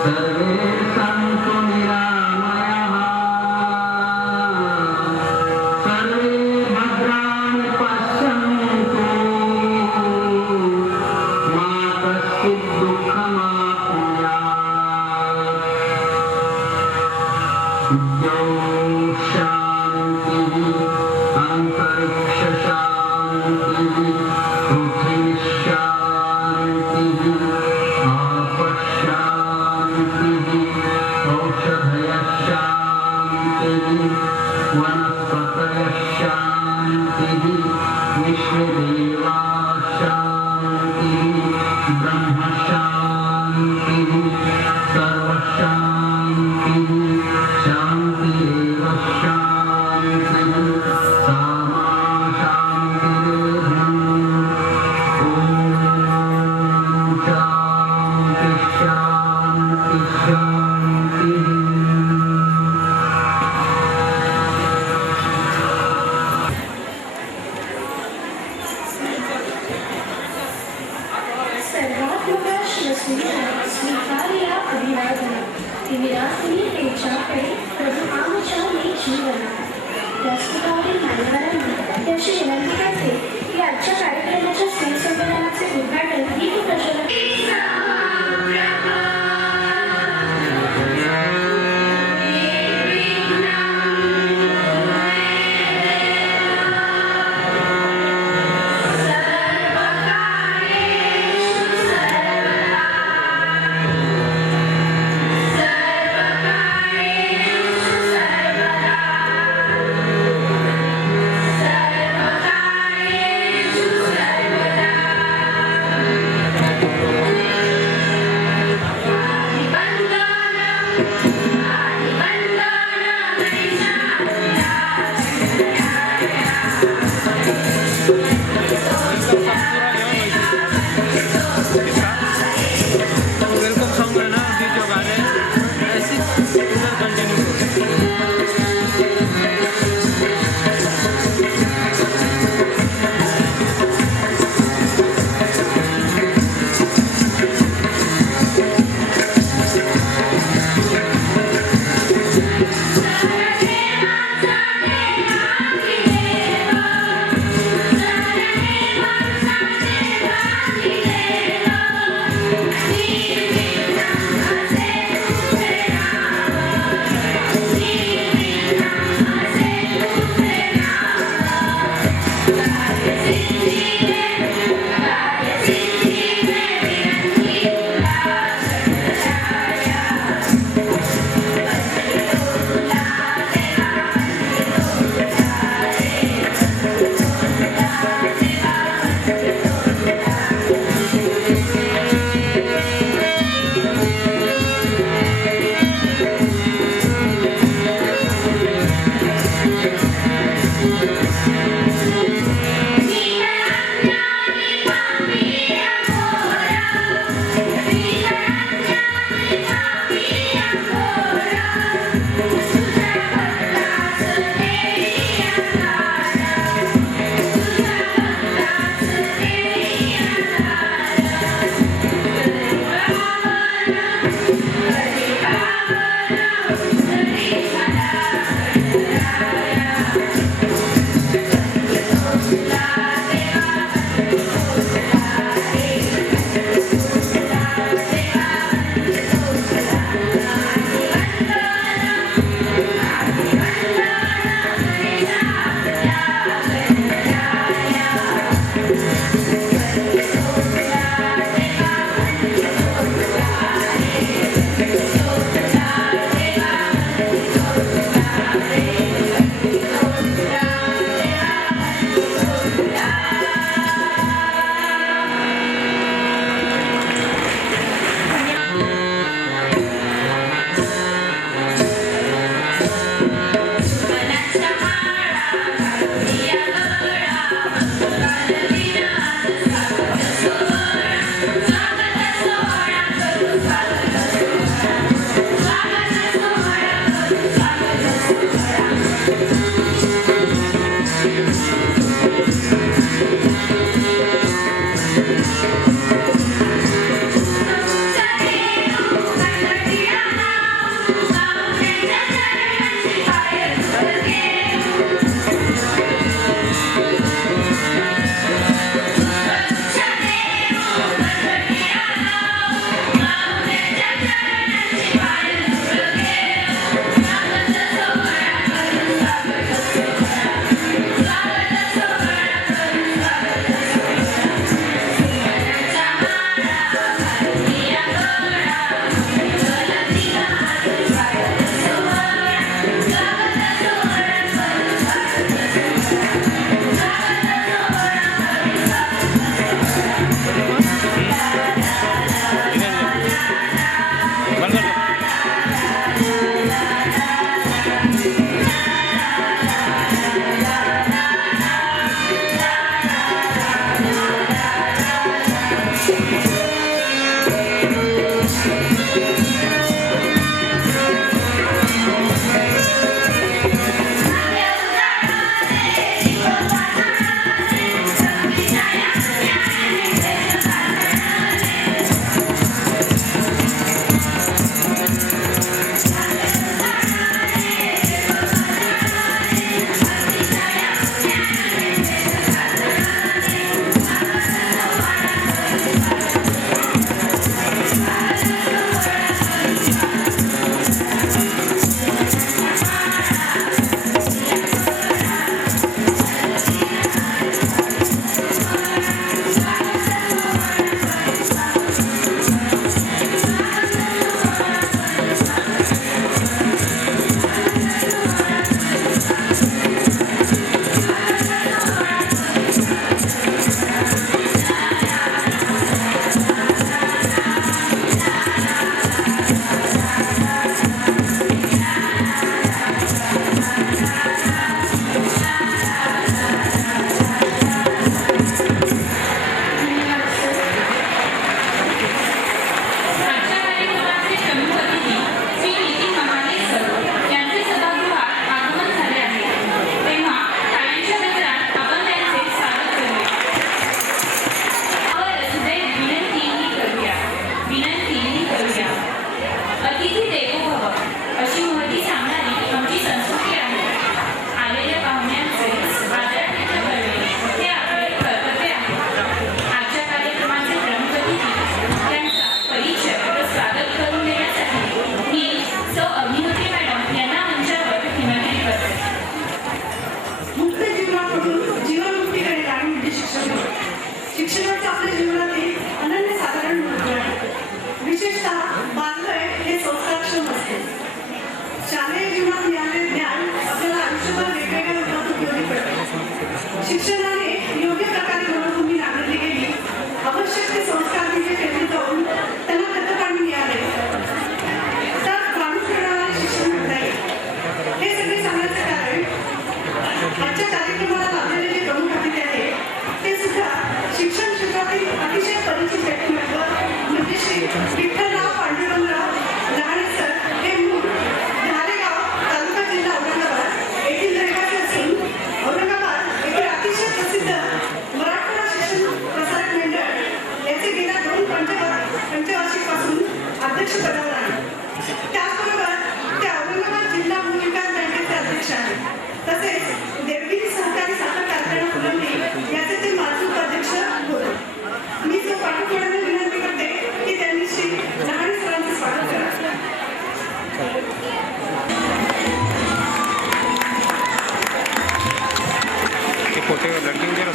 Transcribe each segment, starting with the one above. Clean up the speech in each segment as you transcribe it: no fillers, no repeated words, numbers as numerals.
सर्वे सन्तु निरामया विश्वदेवा शान्तिः ब्रह्म शान्तिः सर्वशान्तिः शान्तिरेव शान्तिः सामा शान्तिरेधम् ॐ शान्ति शान्ति शान्तिः। स्वीकार्या अभिवादन विरासनी त्यांच्याकडे प्रभू आमच्या मी जीवन राष्ट्रवादी मान्यवरांनी त्याची विनंती करते की आजच्या कार्यक्रमाच्या स्नेहसंमेलनाचे उद्घाटन गीत प्रचलन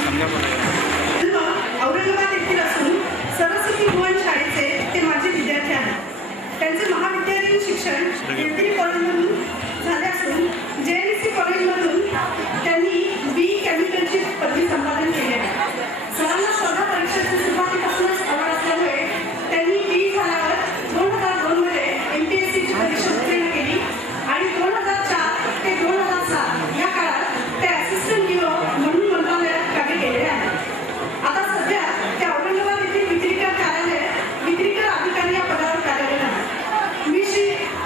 जन्म औरंगाबाद येथील असून सरस्वती भुवन शाळेचे ते माझे विद्यार्थी आहेत. त्यांचे महाविद्यालयीन शिक्षण केंद्रीय कॉलेजमधून झाले असून JNC कॉलेजमधून त्यांनी बी केमिकलची पदवी संपादन केली आहे. सरांना स्पर्धा परीक्षेची सुरुवातीपासूनच आवड असल्यामुळे त्यांनी बी झाल्यावर 2002 मध्ये MPSCची परीक्षा उत्तीर्ण केली आणि 2004 ते 2007 या काळात ते असिस्टंट DO म्हणून मंत्रालयात कार्य केलेले आहे. आता सध्या ते औरंगाबाद येथील विक्रीकर कार्यालय विक्रीकर अधिकारी या पदावर कार्यरत आहेत. मी श्री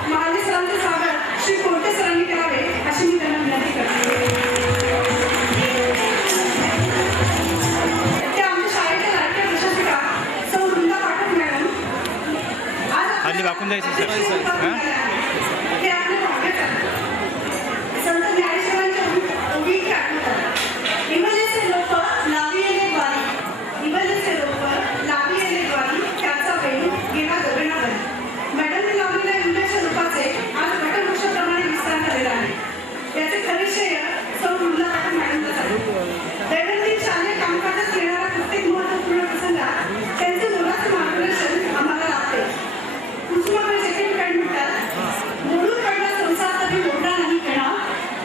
महाले सरांचे स्वागत श्री कोर्टे सरांनी करावे अशी मी त्यांना विनंती करते. ते आमच्या शाळेच्या लाडक्या प्रशासिका सौ वृंदा पाठक मॅडम आज वाकून जायचं सर. ते आपले भाग्यच आहे. संत ज्ञानेश्वरांच्या ओघी आठवतात. इवलेसे लोक लाविले द्वारी इवलेसे लोक लाविले द्वारी त्याचा वेणू गेला गगनावर. मॅडमने लावलेल्या इंग्रजच्या रूपाचे आज वटवृक्षाप्रमाणे विस्तार झालेला आहे. याचे खरे श्रेय सौ वृंदा पाठक मॅडमला आहे. दैनंदिन शालेय कामकाजात येणारा प्रत्येक महत्त्वपूर्ण प्रसंगात त्यांचे मोलाचे मार्गदर्शन आम्हाला लाभते. कुसुमाग्रज एके ठिकाणी म्हणतात, मोडून पडला संसार तरी मोडला नाही कणा,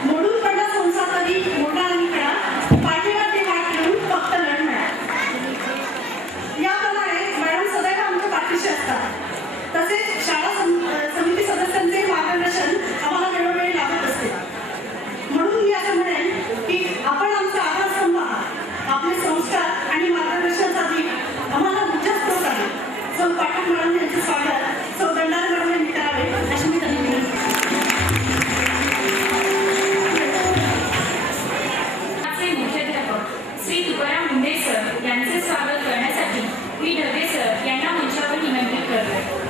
मोडून पडला संसार तरी मोडला नाही कणा, पाठीवर ते वाट घेऊन फक्त लढ म्हणा. याप्रमाणे मॅडम सदैव आमच्या पाठीशी असतात. तसेच शाळा समिती सदस्यांचे मार्गदर्शन आम्हाला वेळोवेळी लाभत असते. म्हणून मी असं म्हणेन की आपण आमचा आधारस्तंभ आहात. आपले संस्कार आणि मार्गदर्शनासाठी आम्हाला ऊर्जा स्रोत आहे. सौ पाठक मॅडम यांचे स्वागत सौ दंडार मॅडम यांनी करावे अशी मी त्यांनी विनंती मुख्याध्यापक श्री तुकाराम मुंडे सर यांचे स्वागत करण्यासाठी मी ढगे सर यांना मंचावर निमंत्रित करतो.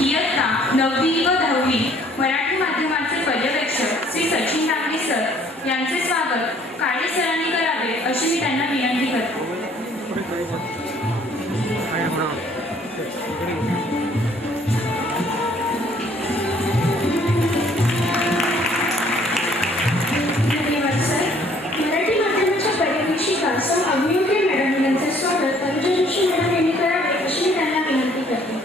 इयत्ता 9वी व 10वी मराठी माध्यमाचे पर्यवेक्षक श्री सचिन नागरी सर यांचे स्वागत काळे सरांनी करावे अशी मी त्यांना विनंती करतो. धन्यवाद सर. मराठी माध्यमाच्या पर्यवेक्षिका सौ अभियोगे मॅडम यांचे स्वागत तनुजा जोशी मॅडम यांनी करावे अशी मी त्यांना विनंती करते.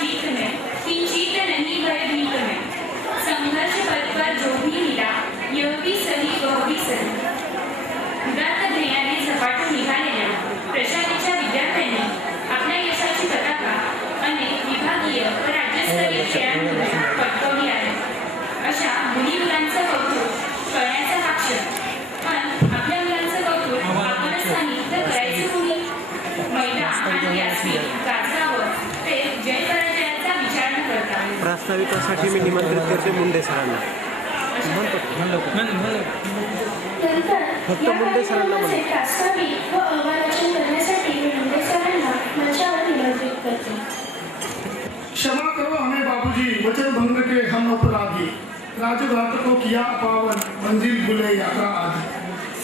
जीत है कि जीत नहीं भयभीत है, संघर्ष पथ पर जो भी मिला यह भी सही वह भी सही. उदात्त ध्येयाने झपाटून निघालेल्या प्रशालेच्या विद्यार्थ्यांनी आपल्या यशाची पताका अनेक विभागीय व राज्यस्तरीय खेळांमध्ये पटकावली आहे. अशा मुली मुलांचं कौतुक करण्याचा हा क्षण. पण आपल्या मुलांचं कौतुक आपणच नाही तर करायचं कोणी? मैदान आणि व्यासपीठ गाजवावं ते जय पराजयाचा विचार न करता प्रास्ताविकासाठी मी निमंत्रित करते मुंडे सरांना. नंतर फक्त या मुंडे सरांना कार्यक्रमाचे प्रास्ताविक व अहवाल वाचन करण्यासाठी मी मुंडे सरांना मंचावर निमंत्रित करते. क्षमा करो हमें बाबूजी वचन भंग के हम अपराधी, राजघाट को किया पावन मंजिल भूले यात्रा आदि.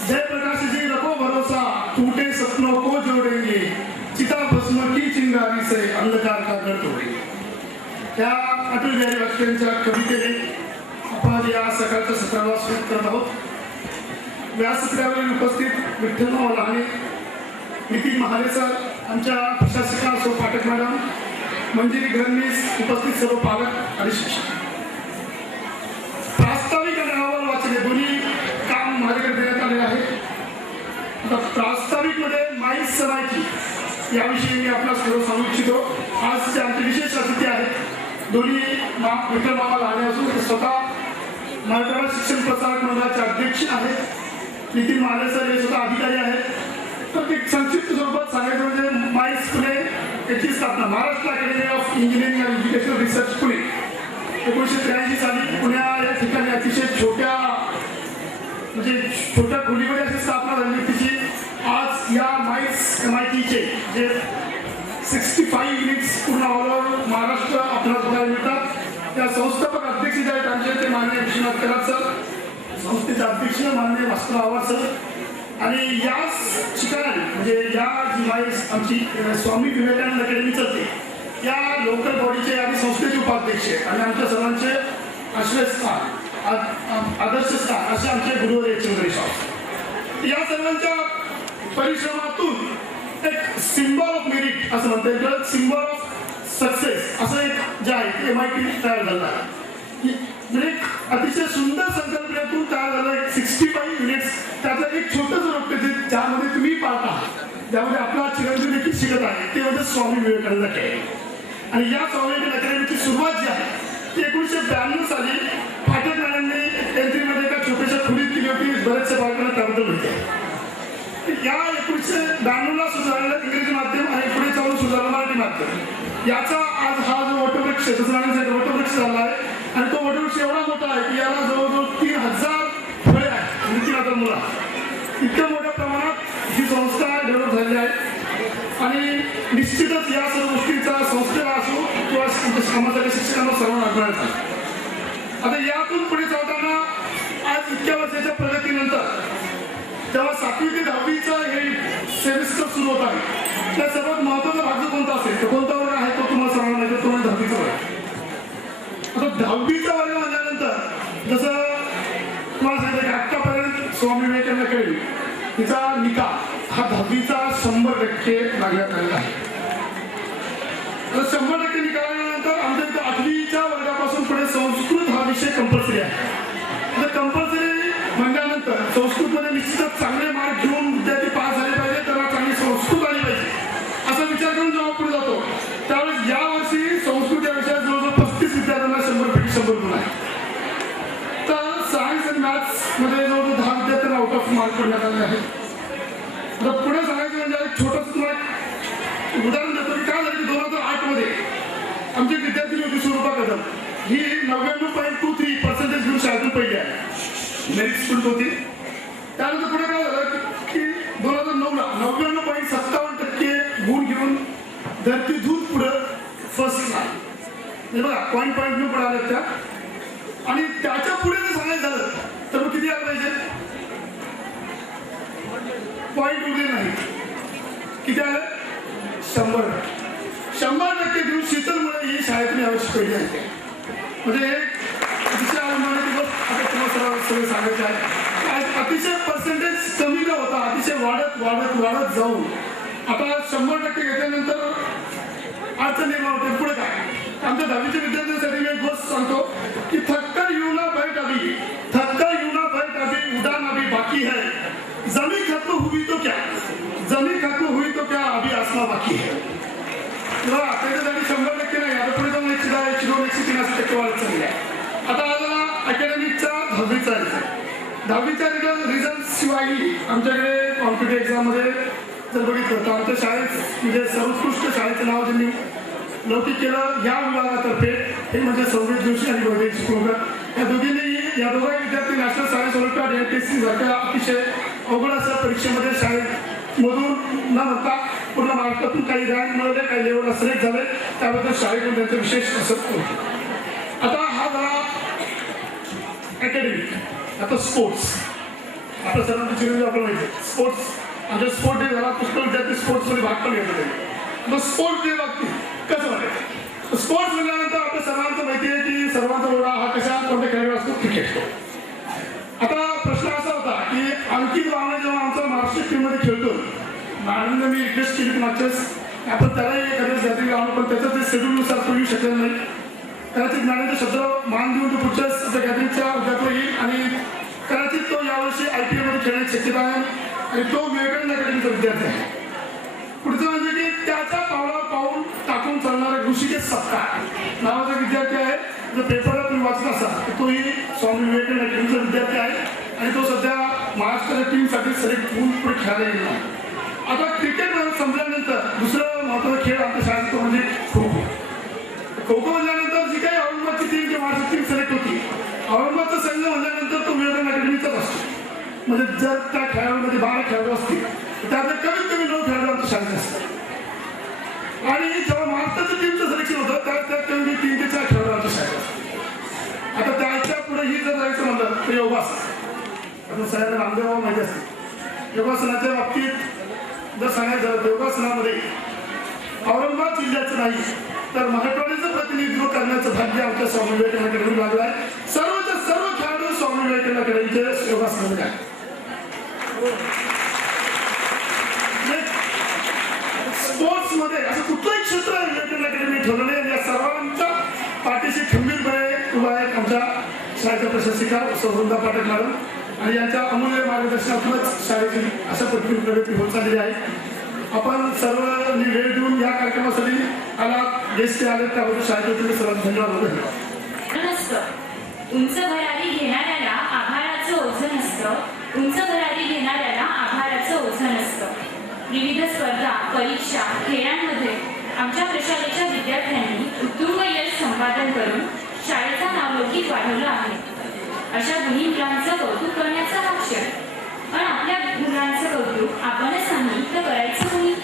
जय प्रकाश जी रखो भरोसा टूटे सपनों को जोड़ेंगे, चिता भस्म की चिंगारी से अंधकार का घर तोड़ेंगे. त्या अटल बिहारी वाजपेयींच्या कवितेने आपण या सकाळच्या सत्राला सुरू करत आहोत. व्यासपीठावरील उपस्थित विठ्ठलराव लहाने, नितीन महाले सर, आमच्या प्रशासिका सौ पाठक मॅडम, मंजिरी घरनीस, उपस्थित सर्व पालक आणि शिक्षक. प्रास्ताविक आणि अहवाल वाचले दोन्ही काम माझ्याकडे देण्यात आले आहे. आता प्रास्ताविकमध्ये माईस सरायची याविषयी मी आपला सर्व सांगू इच्छितो. आजचे आमचे विशेष अतिथी आहेत. दोन्ही विठ्ठल मामा लहाने असून ते स्वतः मराठवाडा शिक्षण प्रसारक मंडळाचे अध्यक्ष आहेत. नितीन महाले सर हे स्वतः अधिकारी आहेत. तर एक संक्षिप्त स्वरूपात सांगायचं म्हणजे माईस पुणे याची स्थापना Maharashtra academy of engineering and educational research Pune 1983 साली पुण्या या ठिकाणी अतिशय छोट्या खोलीमध्ये अशी स्थापना झाली. तिची आज या माईस MITचे जे 65 युनिट्स पूर्ण ऑल ओव्हर महाराष्ट्र आपल्याला बघायला मिळतात. त्या संस्थापक अध्यक्ष जे आहेत आमचे ते माननीय विश्वनाथ कराड सर, संस्थेचे अध्यक्ष माननीय भास्कर आव्हाड सर, आणि याच ठिकाणी म्हणजे या जी आमची स्वामी विवेकानंद अकॅडमी चालते या लोकल बॉडीचे आणि संस्थेचे उपाध्यक्ष आणि आमच्या सर्वांचे आश्रयस्थान आदर्शस्थान असे आमचे गुरुवर चंद्रेश. या सर्वांच्या परिश्रमातून एक सिम्बॉल ऑफ मेरिट असं म्हणता येईल, सिम्बॉल ऑफ सक्सेस असं एक जे आहे ते MIT तयार झालं आहे. म्हणजे एक अतिशय सुंदर संकल्पनेतून तयार झालं एक 65 युनिट्स. त्याचं एक छोटंसं रोपटे ज्यामध्ये तुम्ही पाहता, ज्यामध्ये आपला चिरंजीव देखील शिकत आहे, ते म्हणजे स्वामी विवेकानंद अकॅडमी. आणि या स्वामी विवेकानंद अकॅडमीची सुरुवात जी आहे ती 1992 साली पाठक मॅडमने एंट्रीमध्ये एका छोट्याशा खोलीत केली होती. बरेचशा बालकांना त्याबद्दल माहिती. या 1992ला सुधारलेलं इंग्रजी माध्यम आणि पुढे चालून सुधारलं मराठी माध्यम याचा आज हा जो वटवृक्ष वटवृक्ष झाला आहे. आणि तो वटवृक्ष एवढा मोठा आहे की याला जवळजवळ 3000 फळे आहेत म्हणजे 3000 मुलं. इतक्या मोठ्या प्रमाणात ही संस्था डेव्हलप झालेली आहे. आणि निश्चितच या सर्व गोष्टींचा संस्थेला असो किंवा समाजाच्या शिक्षकांना सर्वांना आढळत आहे. आता यातून पुढे चालताना आज इतक्या वर्षाच्या प्रगतीनंतर जेव्हा 7वी ते 10वीचा हे सेमिस्टर सुरू होत आहे, त्या सर्वात महत्त्वाचा भाग कोणता असेल तर कोणता वर्ग आहे तो तुम्हाला सांगणार नाही, तो म्हणजे 10वीचा वर्ग. आता 10वीचा वर्ग म्हणल्यानंतर जसं तुम्हाला सांगितलं की आत्तापर्यंत स्वामी विवेकानंद अकॅडमी तिचा निकाल हा 10वीचा 100% लागण्यात आलेला आहे. तर 100% निकालानंतर आमच्या इथं 8वीच्या वर्गापासून पुढे संस्कृत हा विषय कंपल्सरी आहे. तर कंपल्सरी म्हणल्यानंतर संस्कृतमध्ये निश्चितच चांगले मार्क घेऊन विद्यार्थी पास झाले पाहिजे, त्यांना चांगली संस्कृत आली पाहिजे असा विचार करून जेव्हा पुढे जातो त्यावेळेस यावर्षी संस्कृत या विषयात जवळजवळ 35 विद्यार्थ्यांना 100पैकी 100 गुण आहे. तर सायन्स आणि मॅथ्समध्ये जवळजवळ 10 विद्यार्थ्यांना आउट ऑफ मार्क करण्यात आले आहेत. तर पुढे सांगायचं म्हणजे एक छोटंसं तुम्हाला उदाहरण देतो की काय झालं की 2008 मध्ये आमची विद्यार्थी होती स्वरूपा कदम. ही 99.23% घेऊन शाळेतून पहिली आहे, मेरिट स्टुडंट होती. त्यानंतर पुढे काय झालं की 2009ला 99.57% गुण घेऊन धरती दूध पुढं फर्स्टला हे बघा पॉईंट पुढे आले त्या. आणि त्याच्या पुढे जर सांगायचं झालं तर मग किती आलं पाहिजे, पॉईंट उरले नाही, किती आलं 100% घेऊन शीतलमुळे ही शाळेतून यावर्षी पहिली आहे. म्हणजे अतिशय आनंदाने दिवस आता तुम्हाला सगळं सांगायचं आहे. अतिशय पर्सेंटेज कमी न होता अतिशय वाढत जाऊन आता 100% घेतल्यानंतर अडचण निर्माण होते. पुढे काय आमच्या 10वीच्या विद्यार्थ्यांसाठी मी एक गोष्ट सांगतो की थक्कर येऊ ना बैठ अभी उडान अभी बाकी है, जमी खत्म हुई तो क्या अभी असना बाकी है. त्याच्यासाठी 100% नाही, आता पुढे जाऊन 102-103 असं टक्केवारी चालली आहे. आता आला अकॅडमिकचा 10वीच्या रिझल्ट शिवायही आमच्याकडे कॉम्पिटेटिव्ह एक्झाममध्ये जर बघितलं तर आमच्या शाळेत म्हणजे सर्वोत्कृष्ट शाळेचं नाव ज्यांनी लौकिक केलं या विभागातर्फे हे म्हणजे सौरभ जोशी आणि वैदेश चिपळूणकर. या दोघांनी विद्यार्थी नॅशनल सायन्स ऑलिम्पियाड NTSC सारख्या अतिशय अवघड अशा परीक्षेमध्ये शाळेमधून न म्हणता पूर्ण महाराष्ट्रातून काही रँक मिळवले, काही लेवलला सिलेक्ट झाले, त्याबद्दल शाळेतून त्यांचं विशेष असं होतं. आता हा झाला अकॅडमिक. आता स्पोर्ट्स आता सर्वांची चिरंजीव आपल्याला माहिती आहे. स्पोर्ट्स आमच्या स्पोर्ट डे झाला, पुष्कळ विद्यार्थी स्पोर्ट्समध्ये भाग पण घेत होते. मग स्पोर्ट्स डे बाबतीत कसं वाटायचं, स्पोर्ट्स म्हणल्यानंतर आपल्या सर्वांचं माहिती आहे की सर्वांचा ओढा हा कशा कोणत्या खेळाडू असतो, क्रिकेट. आता प्रश्न असा होता की अंकित बावणे जेव्हा आमचा महाराष्ट्र टीममध्ये खेळतो, मॅडमने मी रिक्वेस्ट केली मागच्याच आपण त्यालाही एखाद्या जाती लावलं, पण त्याचं ते शेड्यूलनुसार तो येऊ शकलेलं नाही. कदाचित मॅडमचे शब्द मान देऊन तो पुढच्या गॅदरिंगच्या उद्यात येईल आणि कदाचित तो यावर्षी IPL मध्ये खेळण्याची शक्यता आहे आणि तो विवेकानंद अकॅडमीचा विद्यार्थी आहे. पुढचं म्हणजे की त्याच्या पावलावर पाऊल टाकून चालणारा ऋषिकेश सपकाळ नावाचा विद्यार्थी आहे. जर पेपरला तुम्ही वाचला असाल तर तोही स्वामी विवेकानंद अकॅडमीचा विद्यार्थी आहे आणि तो सध्या महाराष्ट्राच्या टीमसाठी सिलेक्ट होऊन पुढे खेळायला गेला आहे. आता क्रिकेट संपल्यानंतर दुसरं महत्त्वाचा खेळ आमच्या शाळेत तो म्हणजे खो खो. खो खो म्हणल्यानंतर जी काही औरंगाबादची टीम किंवा महाराष्ट्र टीम सिलेक्ट होती, औरंगाबादचा संघ म्हणल्यानंतर तो विवेकानंद अकॅडमीचाच असतो. म्हणजे जर त्या खेळाडूमध्ये 12 खेळाडू असतील त्यामध्ये कमीत कमी 9 खेळाडू आमच्या शाळेत असतात. आणि जेव्हा महाराष्ट्राच्या टीमचं सिलेक्शन होतं त्यात कमी 3 ते 4 खेळाडू आमच्या शाळेत असतात. आता त्याच्या पुढे कुठंही जर जायचं म्हणलं तर योगासन. आपण सगळ्यांना रामदेव माहिती असते. योगासनाच्या बाबतीत जर सांगायचं झालं योगासनामध्ये औरंगाबाद जिल्ह्याचं नाही तर मराठवाड्याचं प्रतिनिधित्व करण्याचं भाग्य आमच्या स्वामी विवेकानंदांकडून लागलं आहे. सर्वच्या सर्व खेळाडू स्वामी विवेकानंदांकडे योगासनामध्ये आहे. स्पोर्ट्स मध्ये असं कुठलंही क्षेत्र विवेकानंदांकडे ठेवलं नाही. या सर्वांच्या पाठीशी खंबीरपणे उभा आहेत आमच्या शाळेच्या प्रशासिका वृंदा पाठक मॅडम आणि यांच्या अमूल्य मार्गदर्शनातूनच शाळेची अशा पद्धतीने प्रगती होत चाललेली आहे. आपण सर्वांनी वेळ देऊन या कार्यक्रमासाठी आला गेस्ट आले त्याबद्दल शाळेतील सर्वांना धन्यवाद. उंच भरारी घेणाऱ्याला आभाराचं ओझं नसतं. उंच भरारी घेणाऱ्याला आभाराचं ओझं नसतं. विविध स्पर्धा परीक्षा खेळांमध्ये आमच्या प्रशालेच्या विद्यार्थ्यांनी उत्तुंग यश संपादन करून शाळेचा नावलौकिक वाढवलं आहे. अशा गुणी मुलांचं कौतुक करण्याचा हा क्षण. पण आपल्या मुलांचं कौतुक आपणच नाही तर करायचं कोणी.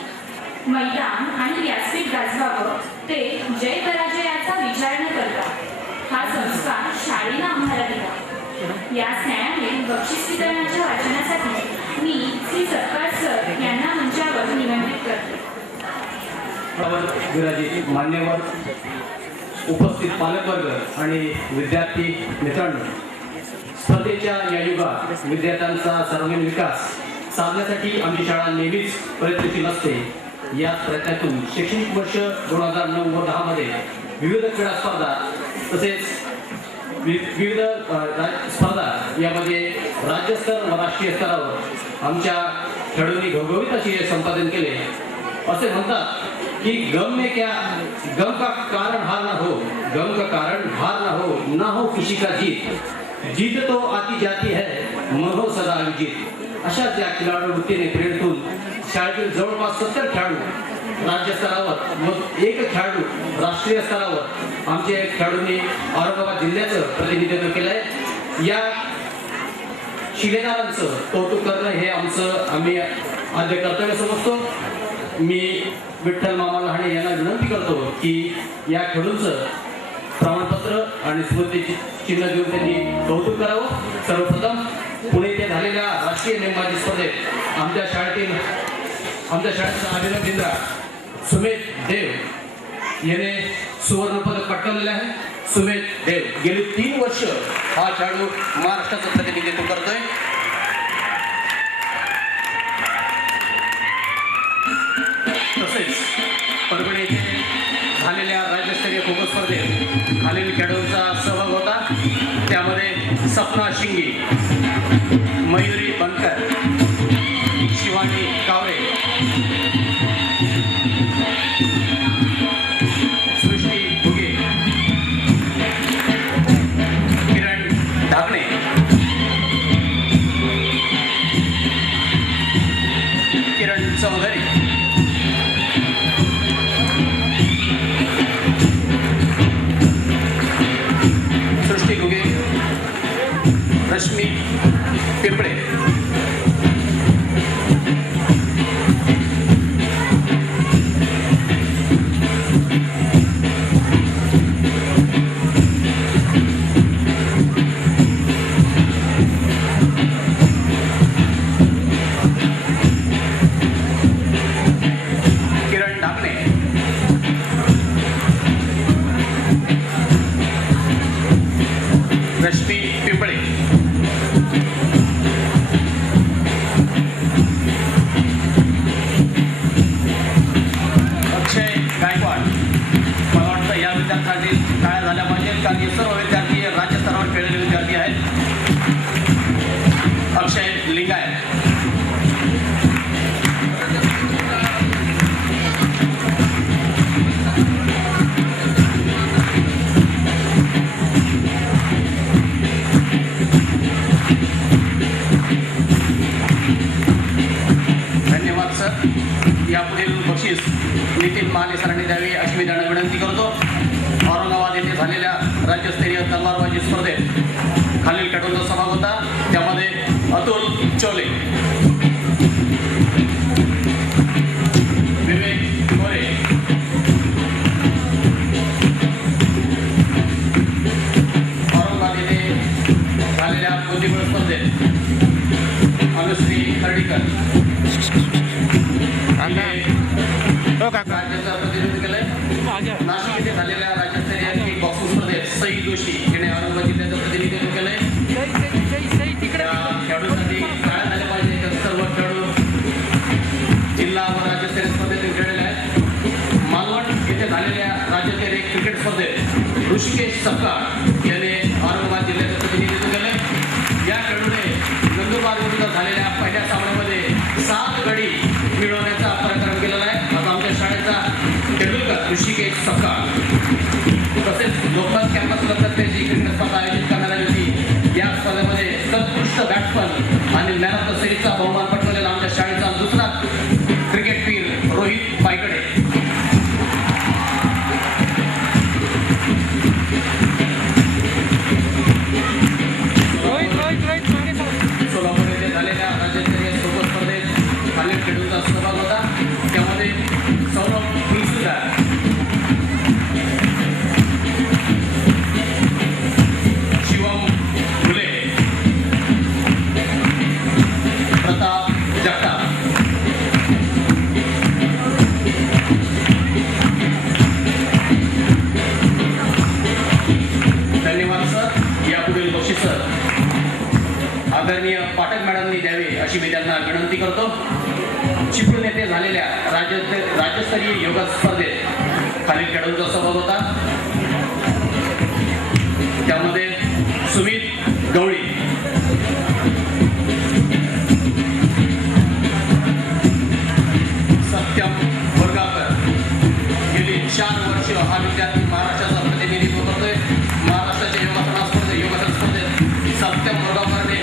मैदान आणि व्यासपीठ गाजवावं ते जय पराजयाचा विचार न करता हा संस्कार शाळेनं आम्हाला दिला. या स्नेहाने बक्षीस वितरणाच्या वाचनासाठी मी श्री सत्कार सर यांना मंचावर निमंत्रित करते. विराजित मान्यवर उपस्थित पालकवर्ग आणि विद्यार्थी मित्रांनो, स्पर्धेच्या या युगात विद्यार्थ्यांचा सर्वांगीण विकास साधण्यासाठी आमची शाळा नेहमीच प्रयत्नशील असते. या प्रयत्नातून शैक्षणिक वर्ष 2009 व 10 मध्ये विविध क्रीडा स्पर्धा तसेच विविध स्पर्धा यामध्ये राज्यस्तर व राष्ट्रीय स्तरावर आमच्या खेळाडूंनी घवघवीत असे यश संपादन केले. असे म्हणतात कि गम का कारण हार ना हो, गम का कारण हार ना हो किसी का जीत, जीत तो आती जाती है मन हो सदा अभिजीत. अशाच या खेळाडू वृत्तीने प्रेरितून शाळेतील जवळपास 70 खेळाडू राज्य स्तरावर व 1 खेळाडू राष्ट्रीय स्तरावर आमचे खेळाडूंनी औरंगाबाद जिल्ह्याचं प्रतिनिधित्व केलं आहे. या शिलेदारांचं कौतुक करणं हे आम्ही आद्य कर्तव्य समजतो. मी विठ्ठल मामा लहाणे यांना विनंती करतो की या खेळाडूंचं प्रमाणपत्र आणि स्मृती चिन्ह देऊन त्यांनी कौतुक करावं. सर्वप्रथम पुणे येथे झालेल्या राष्ट्रीय नेमबाजी स्पर्धेत आमच्या शाळेचा अभिनव बिंद्रा सुमेध देव याने सुवर्ण पदक पटकावलेले आहे. सुमेध देव गेली 3 वर्ष हा खेळाडू महाराष्ट्राचं प्रतिनिधित्व करतोय. तसेच परभणी येथे झालेल्या राज्यस्तरीय खो खो स्पर्धेत खालील खेळाडूंचा सहभाग होता. त्यामध्ये सपना शिंगे, मयुरी बनकर, शिवानी कावरे, सृष्टी भुगे, किरण ढाकणे, किरण चौधरी, सृष्टी घुगे, रश्मी पिंपळे, किरण ढाकणे, रश्मी पिंपळे, अक्षय गायकवाड. मला वाटतं या विद्यार्थ्यांनी काय झाल्या पाहिजे कारण हे सर्व विद्यार्थी राज्यस्तरावर खेळलेले विद्यार्थी आहेत. अक्षय लिंगायत, धन्यवाद सर. यापुढील बक्षीस नितीन महाले सरांनी द्यावी अशी मी त्यांना विनंती करतो. औरंगाबाद येथे झालेल्या राज्यस्तरीय तलवारबाजी स्पर्धेत खालील खेळाडूंचा सहभाग होता. त्यामध्ये अतुल चोले, विवेक मोरे, औरंगाबाद येथे बुद्धिबळ स्पर्धेत अनुश्री खर्डीकर हो काका राज्याचं प्रतिनिधित्व केलंय. नाशिक येथे झालेल्या राज्यस्तरीय किक बॉक्सिंग स्पर्धेत सई जोशी हिने औरंगाबाद जिल्ह्याचं प्रतिनिधित्व केलंय. या खेळाडूंसाठी काय झाले पाहिजे तर सर्व खेळाडू जिल्हा व राज्यस्तरीय स्पर्धेतून खेळलेले आहेत. मालवण येथे झालेल्या राज्यस्तरीय क्रिकेट स्पर्धेत ऋषिकेश सपकाळ याने औरंगाबाद जिल्ह्याचं प्रतिनिधित्व केलंय. या खेळाडूने नंदुरबार विरुद्ध झालेल्या पहिल्या सामन्यामध्ये 7 गडी मिळवण्याचा पराक्रम केलेला आहे. आता आमच्या शाळेचा खेळूडकर ऋषिकेश सपकाळ तसेच लोकपाल कॅम्पस क्लबतर्फे जी क्रिकेट स्पर्धा आयोजित करण्यात आली होती. या स्पर्धेमध्ये सर्वोत्कृष्ट बॅट्समन आणि मॅन ऑफ द सिरीजचा बहुमान पटकावलेला आमच्या शाळेचा दुसरा क्रिकेटवीर रोहित पायकडे. सोलापूर येथे झालेल्या राज्यस्तरीय खो खो स्पर्धेत खालील खेळाडूंचा सहभाग होता. त्यामध्ये सौरभ फुलसुदार, शिवम फुले, प्रताप जगताप, धन्यवाद सर. यापुढील बक्षीस आदरणीय पाठक मॅडमनी द्यावे अशी मी त्यांना विनंती करतो. चिपळूण येथे झालेल्या राज्यस्तरीय योगा स्पर्धेत खालील खेळाडूंचा सहभाग होता. त्यामध्ये सुमित गवळी, सत्यम वर्गाकर. गेली 4 वर्ष हा विद्यार्थी महाराष्ट्राचं प्रतिनिधित्व करतोय. महाराष्ट्राच्या योगासन स्पर्धेत सत्यम वर्गाकरने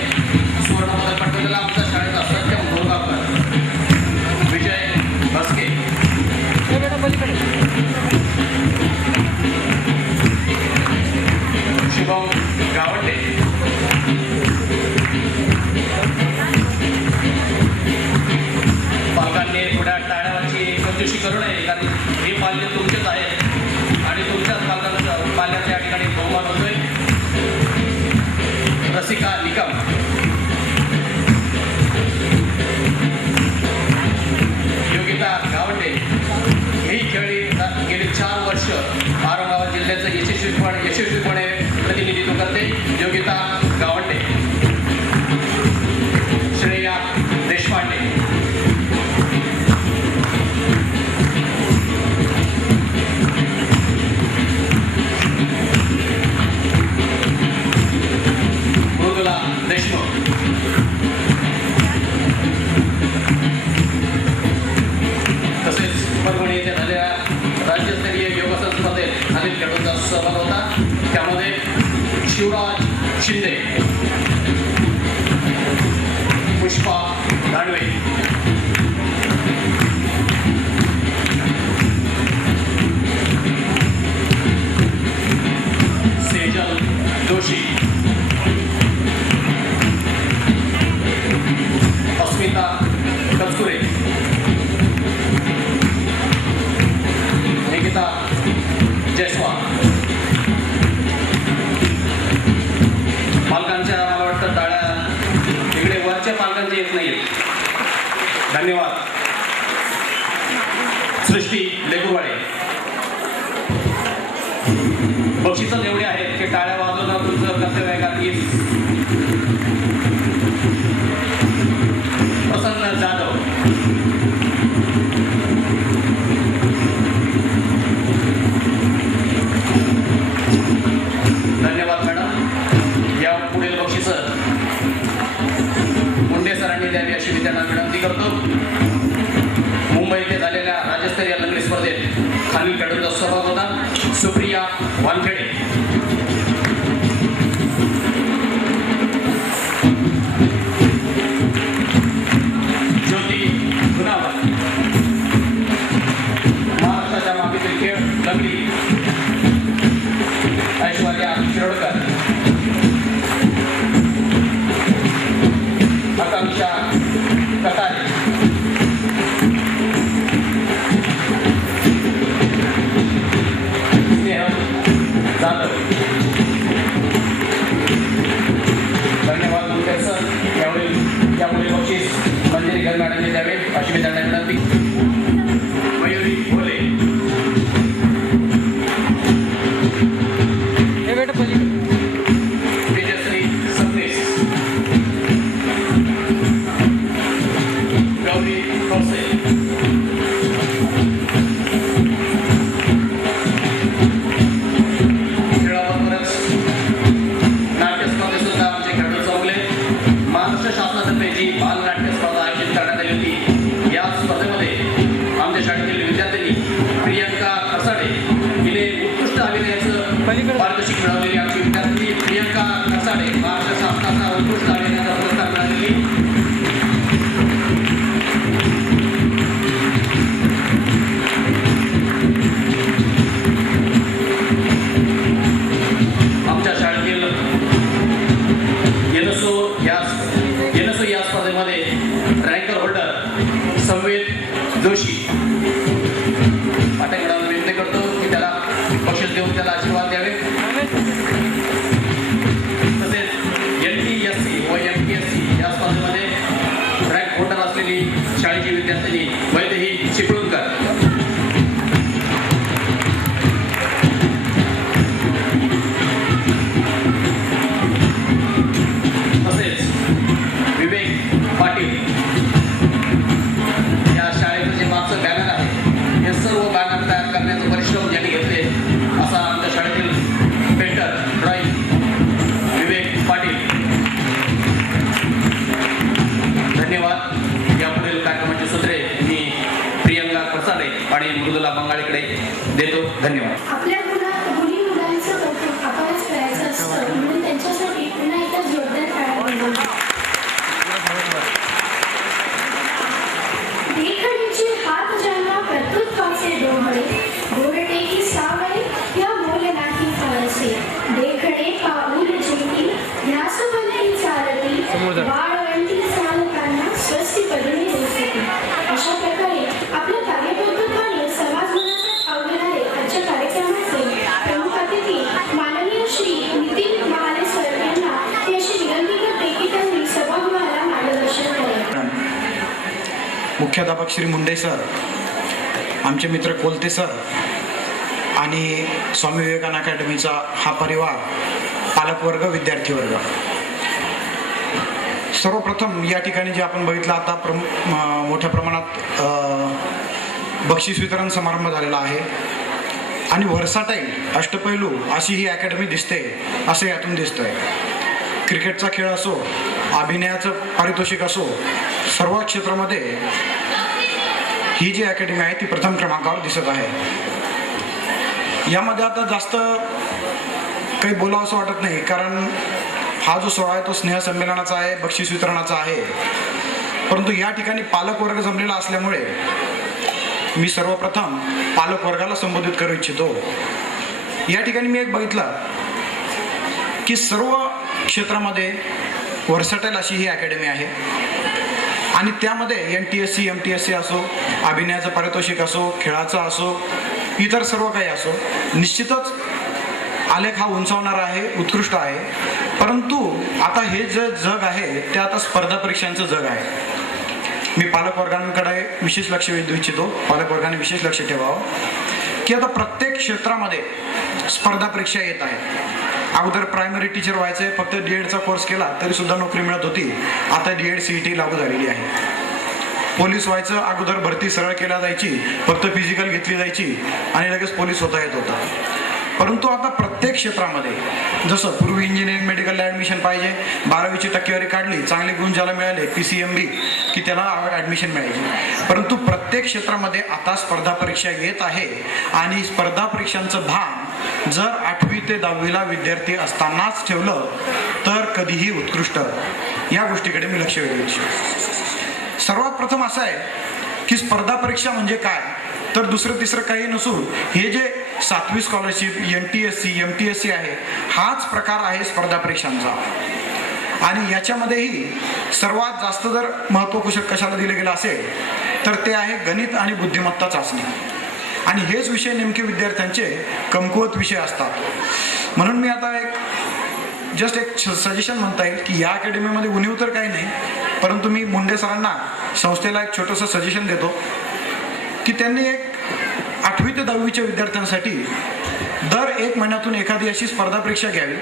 सुवर्ण पदक पटकावलेला आमच्या शाळेचा सत्यम वर्गाकर. विजय भस्के, शुभम गावंडे, पालकांनी थोड्या टाळ्यावरची कंजूशी करू नये, कारण हे पाल्य तुमचेच आहे आणि तुमच्याच पालकांच्या पाल्याच्या या ठिकाणी बहुमान होतोय. रसिका निकम, योगिता गावंडे. ही खेळी गेली 4 वर्ष औरंगाबाद जिल्ह्याचं यशस्वीपणे प्रतिनिधित्व करते. योगिता गावंडे, श्रेया देशपांडे, मृदुला देशमुख, तसेच परभणी येथे झालेल्या राज्यस्तरीय योगासन स्पर्धेत खालील खेळाडूंचा सहभाग होता. त्यामध्ये शिवराज शिंदे, पुष्पा दानवे, सेजल जोशी, अस्मिता कचकुरे, निकिता जयस्वाल. पालकांच्या मला वाटतं टाळ्या इकडे वरच्या पालकांचे येत नाही. धन्यवाद. सृष्टी लेकुरवाडे. बक्षिसं एवढे आहेत की टाळ्या वाजवणं तुमचं कर्तव्य आहे. का की प्रसन्न जाधव, धन्यवाद मॅडम. या पुढील बक्षीस मुंडे सरांनी द्यावी अशी मी त्यांना विनंती करतो. मुंबई येथे झालेल्या राज्यस्तरीय लंगडी स्पर्धेत खालील खेळाडूंचा सहभाग होता. सुप्रिया वानखेडे, ज्योती गुणावर, महाराष्ट्राच्या मातीतील खेळ लंगडी ऐश्वर्या शिरोडकर, आकांक्षा कटारे, या स्पर्धेमध्ये रँकर होल्डर संवेद जोशी पाटेकरांना विनंती करतो की त्याला बक्षीस देऊन त्याला आशीर्वाद द्यावे. तसेच NTSC व MTSC या स्पर्धेमध्ये रँक होल्डर असलेली शाळेची विद्यार्थिनी वैदेही चिपळूणकर. तसेच विवेक पाटील. या शाळेचं जे मागचं बॅनर आहे हे सर्व बॅनर तयार करण्याचे परिश्रम ज्यांनी घेतले असा आमच्या शाळेतील पेंटर ड्रॉइंग विवेक पाटील. धन्यवाद. यापुढील कार्यक्रमाची सूत्रे मी प्रियंका कसाडे आणि मृदुला बंगाळीकडे देतो. धन्यवाद. आपल्या मुली मुलांचं कौतुक आपणच करायचं असतं म्हणून त्यांच्यासाठी पुन्हा एकदा जोरदार टाळ्या वाजवा. देखणीचे हात ज्यांना प्रत्युत पासे डोहळे गोरटे की सावळे या मोल नाही फारसे देखणे पाऊल जेती ध्यास भले चालती वाळवंटी चालकांना स्वस्ती पदवी देते. अशा प्रकारे आपल्या कार्यकर्तृत्वाने समाज गुणाचा ठाव घेणारे आजच्या कार्यक्रमाचे प्रमुख अतिथी माननीय श्री नितीन महाले सर यांना मी अशी विनंती करते की त्यांनी सभागृहाला मार्गदर्शन करावे. मुख्याध्यापक श्री मुंडे सर, आमचे मित्र कोलते सर आणि स्वामी विवेकानंद अकॅडमीचा हा परिवार, पालकवर्ग, विद्यार्थी वर्ग, सर्वप्रथम या ठिकाणी जे आपण बघितलं आता मोठ्या प्रमाणात बक्षीस वितरण समारंभ झालेला आहे आणि व्हर्साटाईल अष्टपैलू अशी ही अकॅडमी दिसते असं यातून दिसतंय. क्रिकेटचा खेळ असो, अभिनयाचं पारितोषिक असो, सर्व क्षेत्रामध्ये ही जी अकॅडमी आहे ती प्रथम क्रमांकावर दिसत आहे. यामध्ये आता जास्त काही बोलावं असं वाटत नाही, कारण हा जो सोहळा आहे तो स्नेहसंमेलनाचा आहे, बक्षीस वितरणाचा आहे. परंतु या ठिकाणी पालकवर्ग जमलेला असल्यामुळे मी सर्वप्रथम पालकवर्गाला संबोधित करू इच्छितो. या ठिकाणी मी एक बघितलं की सर्व क्षेत्रामध्ये व्हर्सटाईल अशी ही अकॅडमी आहे आणि त्यामध्ये NTSC MTSC असो, अभिनयाचं पारितोषिक असो, खेळाचं असो, इतर सर्व काही असो, निश्चितच आलेख हा उंचावणारा आहे, उत्कृष्ट आहे. परंतु आता हे जे जग आहे ते आता स्पर्धा परीक्षांचं जग आहे. मी पालकवर्गांकडे विशेष लक्ष वेधू इच्छितो, पालकवर्गाने विशेष लक्ष ठेवावं की आता प्रत्येक क्षेत्रामध्ये स्पर्धा परीक्षा येत आहेत. अगोदर प्रायमरी टीचर व्हायचं फक्त D.Edचा कोर्स केला तरी सुद्धा नोकरी मिळत होती. आता D.Ed CET लागू झालेली आहे. पोलीस व्हायचं अगोदर भरती सरळ केल्या जायची, फक्त फिजिकल घेतली जायची आणि लगेच पोलीस होता येत होता. परंतु आता प्रत्येक क्षेत्रामध्ये जसं पूर्वी इंजिनिअरिंग मेडिकलला ॲडमिशन पाहिजे, 12वीची टक्केवारी काढली, चांगले गुण ज्याला मिळाले PCMB की त्याला ॲडमिशन मिळायची. परंतु प्रत्येक क्षेत्रामध्ये आता स्पर्धा परीक्षा येत आहे आणि स्पर्धा परीक्षांचं भान जर 8वी ते 10वीला विद्यार्थी असतानाच ठेवलं तर कधीही उत्कृष्ट. या गोष्टीकडे मी लक्ष वेधू इच्छितो. सर्वात प्रथम असं आहे की स्पर्धा परीक्षा म्हणजे काय, तर दुसरं तिसरं काही नसून हे जे 7वी स्कॉलरशिप NTSC MTSC आहे हाच प्रकार आहे स्पर्धा परीक्षांचा. आणि याच्यामध्येही सर्वात जास्त जर महत्त्व कशाला दिलं गेलं असेल तर ते आहे गणित आणि बुद्धिमत्ता चाचणी. आणि हेच विषय नेमके विद्यार्थ्यांचे कमकुवत विषय असतात. म्हणून मी आता एक सजेशन म्हणता येईल की या अकॅडमीमध्ये उणीव तर काही नाही, परंतु मी मुंडे सरांना संस्थेला एक छोटंसं सजेशन देतो की त्यांनी एक 8वी ते 10वीच्या विद्यार्थ्यांसाठी दर 1 महिन्यातून एखादी अशी स्पर्धा परीक्षा घ्यावी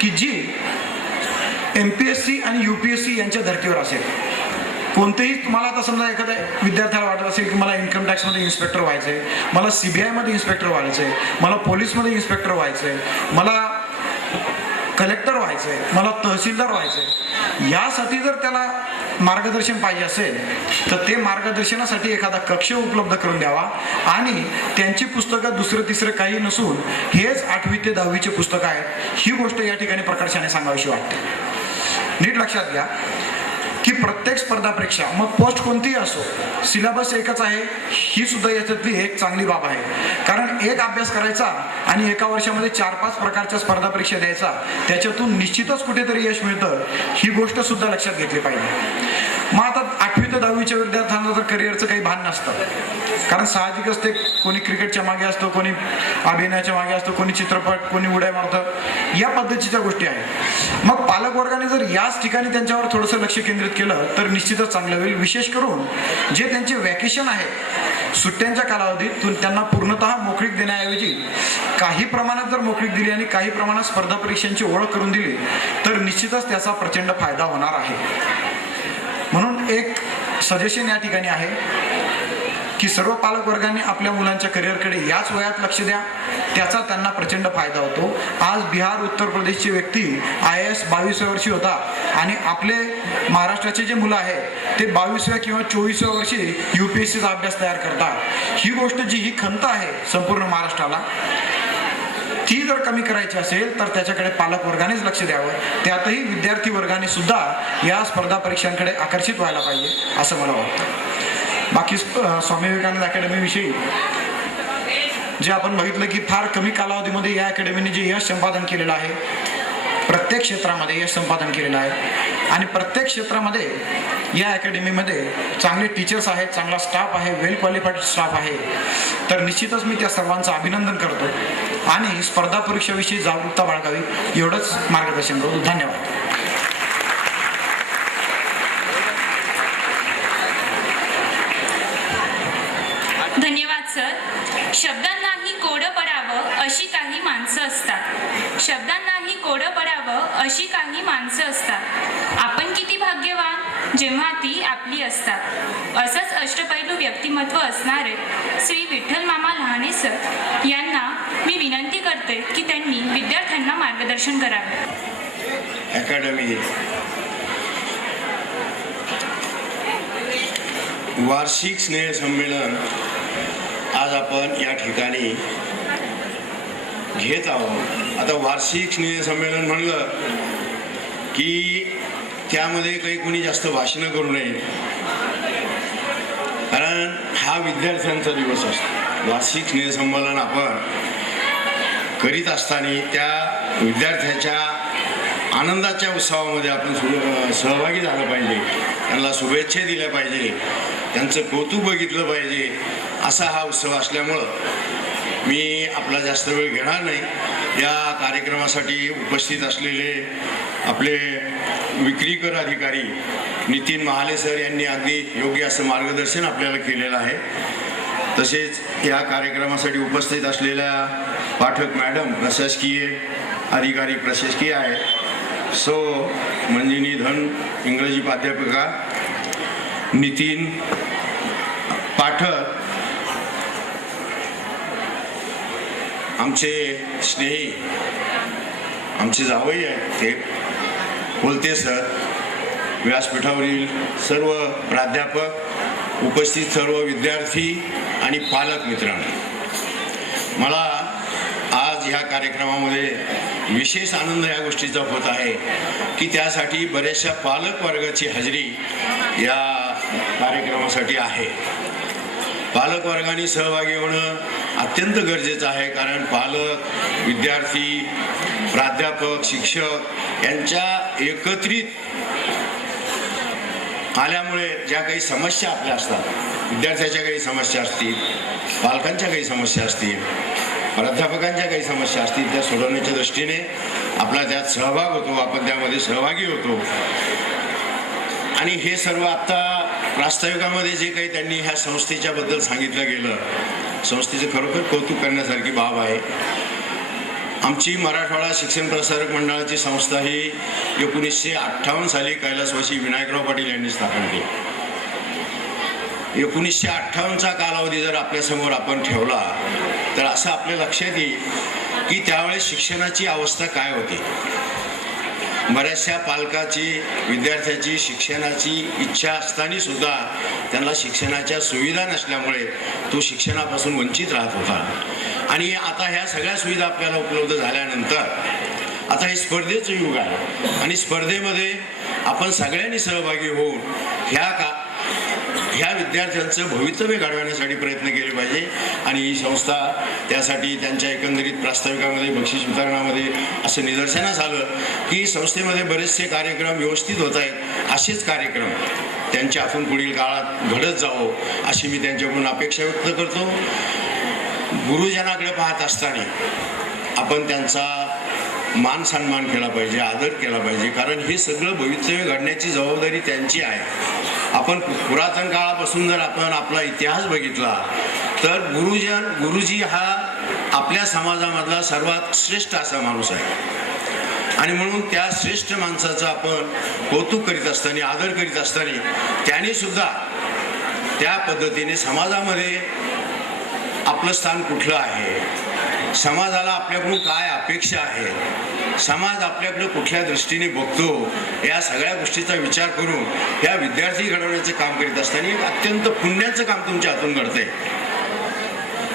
की जी MPSC आणि UPSC यांच्या धर्तीवर असेल. कोणतेही तुम्हाला आता समजा एखाद्या विद्यार्थ्याला वाटत असेल की मला इन्कम टॅक्समध्ये इन्स्पेक्टर व्हायचं आहे, मला CBIमध्ये इन्स्पेक्टर व्हायचं आहे, मला पोलीसमध्ये इन्स्पेक्टर व्हायचं आहे, मला कलेक्टर व्हायचं आहे, मला तहसीलदार व्हायचं आहे, यासाठी जर त्याला मार्गदर्शन पाहिजे असेल तर ते मार्गदर्शनासाठी एखादा कक्ष उपलब्ध करून द्यावा आणि त्यांची पुस्तकं दुसरं तिसरं काही नसून हेच 8वी ते 10वीचे पुस्तकं आहेत. ही गोष्ट या ठिकाणी प्रकर्षाने सांगावीशी वाटते. नीट लक्षात घ्या की प्रत्येक स्पर्धा परीक्षा मग पोस्ट कोणतीही असो सिलेबस एकच आहे, ही सुद्धा याच्यातली एक चांगली बाब आहे. कारण एक अभ्यास करायचा आणि एका वर्षामध्ये 4-5 प्रकारच्या स्पर्धा परीक्षा द्यायचा, त्याच्यातून निश्चितच कुठेतरी यश मिळतं, ही गोष्ट सुद्धा लक्षात घेतली पाहिजे. मग आता 8वी ते 10वीच्या विद्यार्थ्यांना तर करिअरचं काही भान नसतं, कारण साहजिकच ते कोणी क्रिकेटच्या मागे असतो, कोणी अभिनयाच्या मागे असतो, कोणी चित्रपट, कोणी उड्या मारतं, या पद्धतीच्या गोष्टी आहेत. मग पालक वर्गाने जर याच ठिकाणी त्यांच्यावर थोडंसं लक्ष केंद्रित केलं तर निश्चितच चांगलं होईल. विशेष करून जे त्यांचे वॅकेशन आहे, सुट्ट्यांच्या कालावधीत त्यांना पूर्णतः मोकळीक देण्याऐवजी काही प्रमाणात जर मोकळीक दिली आणि काही प्रमाणात स्पर्धा परीक्षांची ओळख करून दिली तर निश्चितच त्याचा प्रचंड फायदा होणार आहे. म्हणून एक सजेशन या ठिकाणी आहे की सर्व पालक वर्गांनी आपल्या मुलांच्या करिअरकडे याच वयात लक्ष द्या, त्याचा त्यांना प्रचंड फायदा होतो. आज बिहार, उत्तर प्रदेशची व्यक्ती IAS 22व्या वर्षी होता आणि आपले महाराष्ट्राचे जे मुलं आहेत ते 22व्या किंवा 24व्या वर्षी UPSCचा अभ्यास तयार करतात. ही गोष्ट जी ही खंत आहे संपूर्ण महाराष्ट्राला, ती जर कमी करायची असेल तर त्याच्याकडे पालक वर्गानेच लक्ष द्यावं. त्यातही विद्यार्थी वर्गाने सुद्धा या स्पर्धा परीक्षांकडे आकर्षित व्हायला पाहिजे असं मला वाटतं. बाकी स्वामी विवेकानंद अकॅडमीविषयी जे आपण बघितलं की फार कमी कालावधीमध्ये या अकॅडमीने जे यश संपादन केलेलं आहे, प्रत्येक क्षेत्रामध्ये यश संपादन केलेलं आहे आणि प्रत्येक क्षेत्रामध्ये या अकॅडमीमध्ये चांगले टीचर्स आहेत, चांगला स्टाफ आहे, वेल क्वालिफाईड स्टाफ आहे. तर निश्चितच मी त्या सर्वांचं अभिनंदन करतो आणि स्पर्धा परीक्षेविषयी जागरूकता बाळगावी एवढंच मार्गदर्शन करतो. धन्यवाद. धन्यवाद सर. शब्दांनाही कोडं पडावं अशी काही माणसं असतात. शब्दांनाही कोडं पडावं अशी काही माणसं असतात. आपण किती भाग्यवान जेव्हा ती आपली असतात. असंच अष्टपैलू व्यक्तिमत्व असणारे श्री विठ्ठल मामा लहाने सर यांना मी विनंती करते की त्यांनी विद्यार्थ्यांना मार्गदर्शन करावे. अकॅडमी वार्षिक स्नेहसंमेलन आज आपण या ठिकाणी घेत आहोत. आता वार्षिक स्नेहसंमेलन म्हणलं की त्यामध्ये काही कोणी जास्त भाषणं करू नये, कारण हा विद्यार्थ्यांचा दिवस असतो. वार्षिक स्नेहसंमेलन आपण करीत असताना त्या विद्यार्थ्याच्या आनंदाच्या उत्सवामध्ये आपण सहभागी झालं पाहिजे, त्यांना शुभेच्छा दिल्या पाहिजे, त्यांचं कौतुक बघितलं पाहिजे. असा हा उत्सव असल्यामुळं मी आपला जास्त वेळ घेणार नाही. या कार्यक्रमासाठी उपस्थित असलेले आपले विक्रीकर अधिकारी नितीन महाले सर यांनी अगदी योग्य असं मार्गदर्शन आपल्याला केलेलं आहे. तसेच या कार्यक्रमासाठी उपस्थित असलेल्या पाठक मॅडम, प्रशासकीय अधिकारी प्रशासकीय आहे, सो मंजिनी धन इंग्रजी प्राध्यापिका, नितीन पाठक, आमचे स्नेही, आमचे जावई आहेत ते बोलते सर, व्यासपीठावरील सर्व प्राध्यापक, उपस्थित सर्व विद्यार्थी आणि पालक मित्रांनो, मला आज ह्या कार्यक्रमामध्ये विशेष आनंद या गोष्टीचा होत आहे की त्यासाठी बऱ्याचशा पालक वर्गाची हजेरी या कार्यक्रमासाठी आहे. पालक वर्गाने सहभागी होणं अत्यंत गरजेचं आहे, कारण पालक, विद्यार्थी, प्राध्यापक, शिक्षक यांच्या एकत्रित आल्यामुळे ज्या काही समस्या आपल्या असतात, विद्यार्थ्याच्या काही समस्या असतील, पालकांच्या काही समस्या असतील, प्राध्यापकांच्या काही समस्या असतील, त्या सोडवण्याच्या दृष्टीने आपला त्यात सहभाग होतो, आपण त्यामध्ये सहभागी होतो. आणि हे सर्व आत्ता प्रास्ताविकामध्ये जे काही त्यांनी ह्या संस्थेच्या बद्दल सांगितलं गेलं, संस्थेचं खरोखर कौतुक करण्यासारखी बाब आहे. आमची मराठवाडा शिक्षण प्रसारक मंडळाची संस्था ही 1958 साली कैलासवासी विनायकराव पाटील यांनी स्थापन केली. 1958चा कालावधी जर आपल्यासमोर आपण ठेवला तर असं आपल्या लक्षात येईल की त्यावेळेस शिक्षणाची अवस्था काय होती. बऱ्याचशा पालकाची, विद्यार्थ्याची शिक्षणाची इच्छा असताना सुद्धा त्यांना शिक्षणाच्या सुविधा नसल्यामुळे तो शिक्षणापासून वंचित राहत होता. आणि आता ह्या सगळ्या सुविधा आपल्याला उपलब्ध झाल्यानंतर आता हे स्पर्धेचं युग आहे आणि स्पर्धेमध्ये आपण सगळ्यांनी सहभागी होऊन ह्या विद्यार्थ्यांचं भवितव्य घडवण्यासाठी प्रयत्न केले पाहिजे. आणि ही संस्था त्यासाठी त्यांच्या एकंदरीत प्रास्ताविकामध्ये बक्षीस वितरणामध्ये असं निदर्शनास आलं की संस्थेमध्ये बरेचसे कार्यक्रम व्यवस्थित होत आहेत. असेच कार्यक्रम त्यांच्या हातून पुढील काळात घडत जावं अशी मी त्यांच्याकडून अपेक्षा व्यक्त करतो. गुरुजनाकडे पाहत असताना आपण त्यांचा मान सन्मान केला पाहिजे, आदर केला पाहिजे, कारण हे सगळं भवितव्य घडण्याची जबाबदारी त्यांची आहे. आपण पुरातन काळापासून जर आपण आपला इतिहास बघितला तर गुरुजी हा आपल्या समाजामधला सर्वात श्रेष्ठ असा माणूस आहे. आणि म्हणून त्या श्रेष्ठ माणसाचं आपण कौतुक करीत असताना, आदर करीत असताना त्याने सुद्धा त्या पद्धतीने समाजामध्ये आपलं स्थान कुठलं आहे, समाजाला आपल्याकडून काय अपेक्षा आहे, समाज आपल्याकडे कुठल्या दृष्टीने बघतो, या सगळ्या गोष्टीचा विचार करून या विद्यार्थी घडवण्याचं काम करीत असताना एक अत्यंत पुण्याचं काम तुमच्या हातून घडतंय.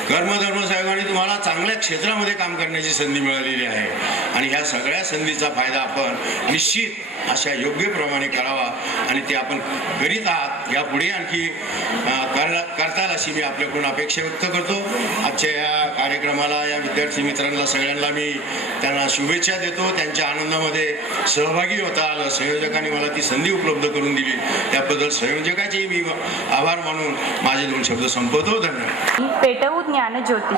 कर्मधर्म साहेबांनी तुम्हाला चांगल्या क्षेत्रामध्ये काम करण्याची संधी मिळालेली आहे आणि ह्या सगळ्या संधीचा फायदा आपण निश्चित अशा योग्य प्रमाणे करावा आणि ते आपण करीत आहात. यापुढे आणखी करताल अशी मी आपल्याकडून अपेक्षा व्यक्त करतो. आजच्या या कार्यक्रमाला या विद्यार्थी मित्रांना सगळ्यांना मी त्यांना शुभेच्छा देतो. त्यांच्या आनंदामध्ये सहभागी होता आलं, संयोजकांनी मला ती संधी उपलब्ध करून दिली त्याबद्दल संयोजकाचे मी आभार मानून माझे 2 शब्द संपवतो. धन्यवाद. पेटवू ज्ञानज्योती